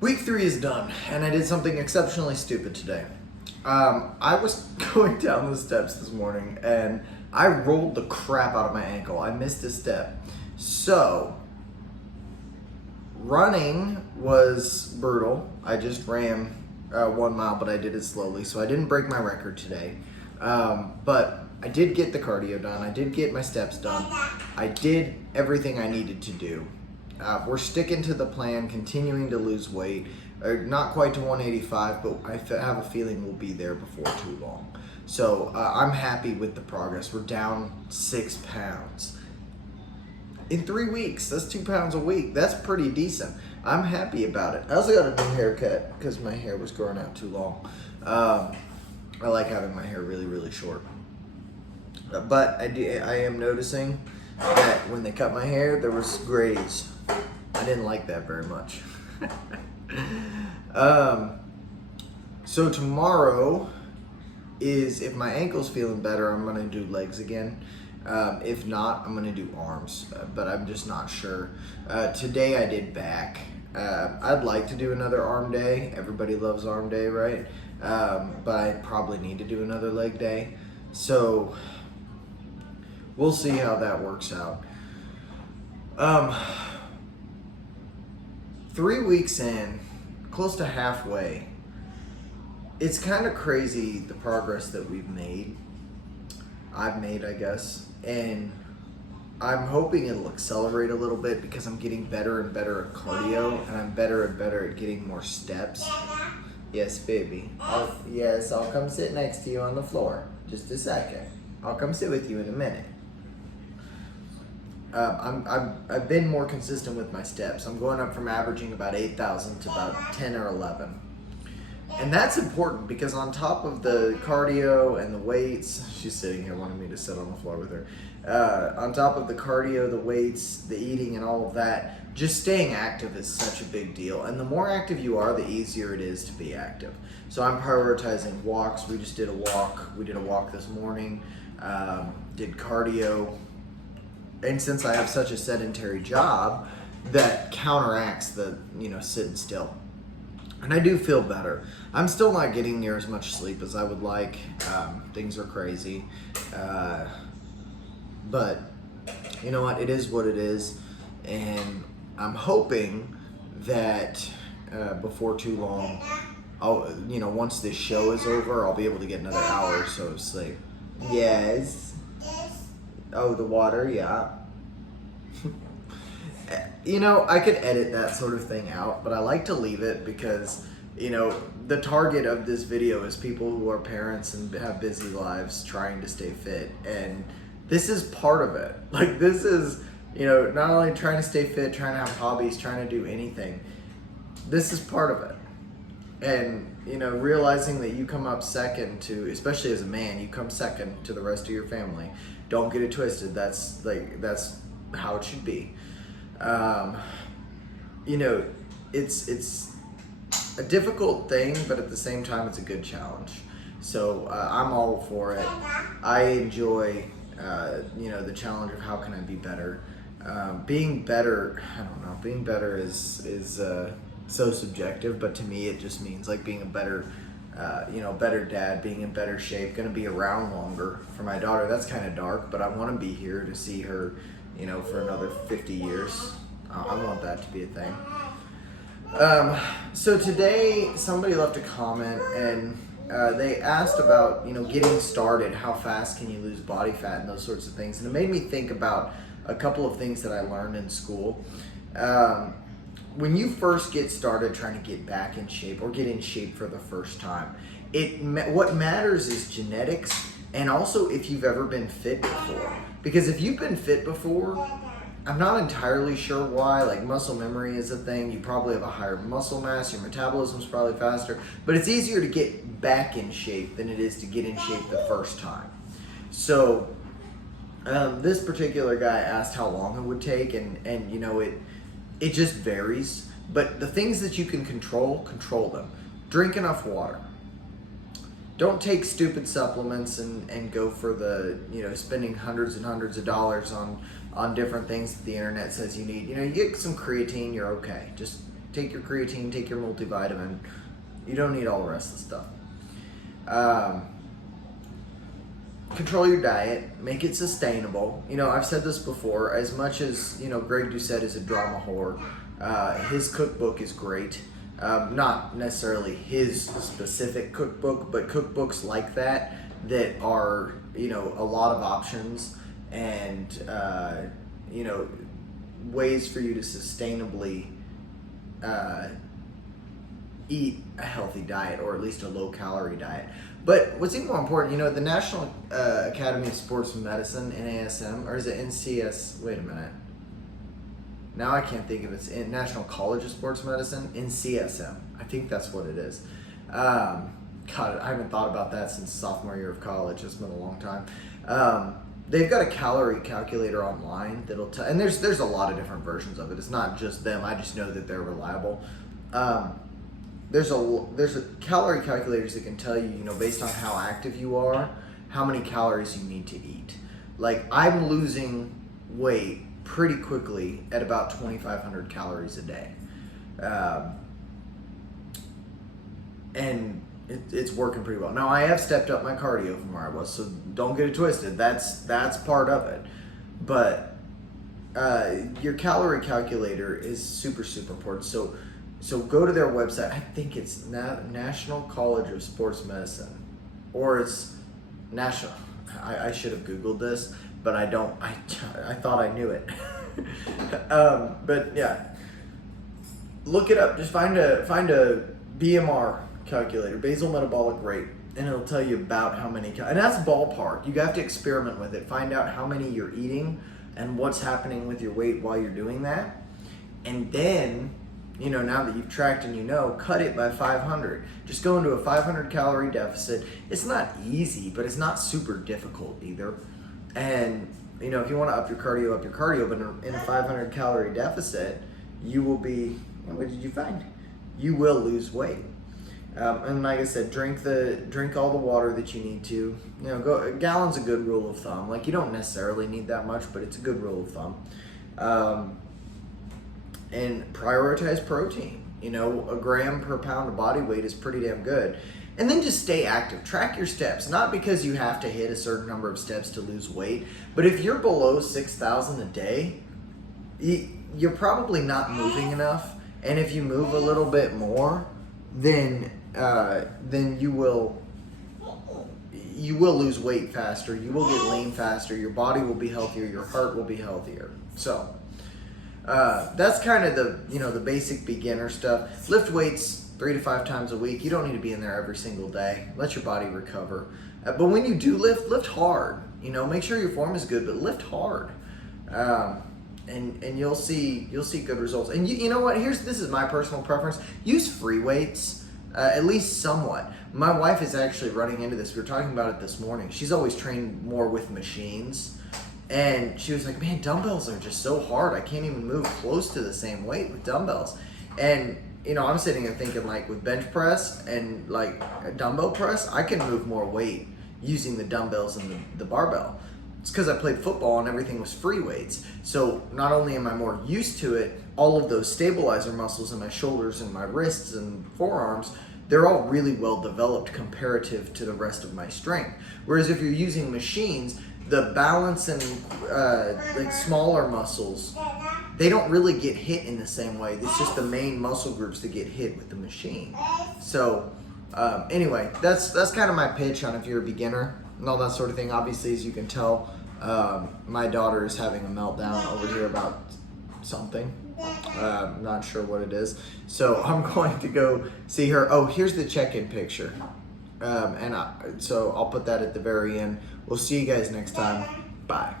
Week 3 is done, and I did something exceptionally stupid today. I was going down the steps this morning, and I rolled the crap out of my ankle. I missed a step. So, running was brutal. I just ran 1 mile, but I did it slowly, so I didn't break my record today. But I did get the cardio done. I did get my steps done. I did everything I needed to do. We're sticking to the plan, continuing to lose weight. Not quite to 185, but I have a feeling we'll be there before too long. So I'm happy with the progress. We're down 6 pounds. In 3 weeks, that's 2 pounds a week. That's pretty decent. I'm happy about it. I also got a new haircut because my hair was growing out too long. I like having my hair really, really short. But I am noticing that when they cut my hair, there was grays. I didn't like that very much. So tomorrow is, if my ankle's feeling better, I'm gonna do legs again. If not, I'm gonna do arms, but I'm just not sure. Today I did back. I'd like to do another arm day. Everybody loves arm day, right? But I probably need to do another leg day. So we'll see how that works out. 3 weeks in, close to halfway, it's kind of crazy the progress that I've made, I guess, and I'm hoping it'll accelerate a little bit because I'm getting better and better at cardio, and I'm better and better at getting more steps. Yes, baby. I'll come sit next to you on the floor. Just a second. I'll come sit with you in a minute. I've been more consistent with my steps. I'm going up from averaging about 8,000 to about 10 or 11. And that's important because on top of the cardio and the weights, she's sitting here wanting me to sit on the floor with her. On top of the cardio, the weights, the eating and all of that, just staying active is such a big deal. And the more active you are, the easier it is to be active. So I'm prioritizing walks. We just did a walk. We did a walk this morning, did cardio. And since I have such a sedentary job, that counteracts the, sitting still. And I do feel better. I'm still not getting near as much sleep as I would like. Things are crazy. But you know what? It is what it is. And I'm hoping that before too long, once this show is over, I'll be able to get another hour or so of sleep. Yes. Oh, the water, yeah. I could edit that sort of thing out, but I like to leave it because, the target of this video is people who are parents and have busy lives trying to stay fit. And this is part of it. Like, this is, not only trying to stay fit, trying to have hobbies, trying to do anything. This is part of it. And, realizing that you come up second to, especially as a man, you come second to the rest of your family. Don't get it twisted. That's how it should be. It's a difficult thing, but at the same time, it's a good challenge. So I'm all for it. I enjoy, the challenge of how can I be better. Being better, I don't know. Being better is so subjective, but to me, it just means like being a better better dad, being in better shape, gonna be around longer for my daughter. That's kind of dark, but I want to be here to see her, for another 50 years. I want that to be a thing. So today, somebody left a comment and they asked about, getting started, how fast can you lose body fat and those sorts of things. And it made me think about a couple of things that I learned in school. When you first get started trying to get back in shape or get in shape for the first time, what matters is genetics and also if you've ever been fit before. Because if you've been fit before, I'm not entirely sure why, like muscle memory is a thing. You probably have a higher muscle mass, your metabolism's probably faster, but it's easier to get back in shape than it is to get in shape the first time. So this particular guy asked how long it would take, and it just varies, but the things that you can control them. Drink enough water. Don't take stupid supplements and go for the, spending hundreds and hundreds of dollars on different things that the internet says you need. You get some creatine, you're okay. Just Take your creatine, take your multivitamin. You don't need all the rest of the stuff. Control your diet, make it sustainable. You know, I've said this before, as much as, you know, Greg Doucette is a drama whore, his cookbook is great. Not necessarily his specific cookbook, but cookbooks like that are, you know, a lot of options and, you know, ways for you to sustainably eat a healthy diet, or at least a low calorie diet. But what's even more important, you know, the National Academy of Sports Medicine, NASM, or is it NCS? Wait a minute. Now I can't think of it. It's National College of Sports Medicine, NCSM. I think that's what it is. God, I haven't thought about that since sophomore year of college. It's been a long time. They've got a calorie calculator online that'll tell, and there's a lot of different versions of it. It's not just them. I just know that they're reliable. There's a calorie calculators that can tell you, you know, based on how active you are, how many calories you need to eat. Like, I'm losing weight pretty quickly at about 2,500 calories a day. And it's working pretty well. Now, I have stepped up my cardio from where I was, so don't get it twisted. That's part of it. But your calorie calculator is super, super important. So go to their website. I think it's National College of Sports Medicine, or it's National. I should have Googled this, but I don't. I thought I knew it. But yeah, look it up. Just find a BMR calculator, basal metabolic rate, and it'll tell you about how many. And that's ballpark. You have to experiment with it. Find out how many you're eating and what's happening with your weight while you're doing that, and then, you know, now that you've tracked and you know, cut it by 500. Just go into a 500 calorie deficit. It's not easy, but it's not super difficult either. And, you know, if you want to up your cardio, but in a 500 calorie deficit, you will be, what did you find? You will lose weight. And like I said, drink all the water that you need to. You know, a gallon's a good rule of thumb. Like, you don't necessarily need that much, but it's a good rule of thumb. And prioritize protein. You know, a gram per pound of body weight is pretty damn good. And then just stay active. Track your steps. Not because you have to hit a certain number of steps to lose weight, but if you're below 6,000 a day, you're probably not moving enough. And if you move a little bit more, then you will lose weight faster. You will get lean faster. Your body will be healthier. Your heart will be healthier. So that's kind of the basic beginner stuff. Lift weights 3 to 5 times a week. You don't need to be in there every single day. Let your body recover. But when you do lift hard. You know, make sure your form is good, but lift hard. And you'll see good results. And you know what? This is my personal preference. Use free weights, at least somewhat. My wife is actually running into this. We were talking about it this morning. She's always trained more with machines. And she was like, man, dumbbells are just so hard. I can't even move close to the same weight with dumbbells. And, you know, I'm sitting there thinking, like, with bench press and, like, a dumbbell press, I can move more weight using the dumbbells and the barbell. It's because I played football and everything was free weights. So not only am I more used to it, all of those stabilizer muscles in my shoulders and my wrists and forearms, they're all really well developed comparative to the rest of my strength. Whereas if you're using machines, the balance and like smaller muscles, they don't really get hit in the same way. It's just the main muscle groups that get hit with the machine. So anyway, that's kind of my pitch on if you're a beginner and all that sort of thing. Obviously, as you can tell, my daughter is having a meltdown over here about something. I'm not sure what it is. So I'm going to go see her. Oh, here's the check-in picture. So I'll put that at the very end. We'll see you guys next time. Bye.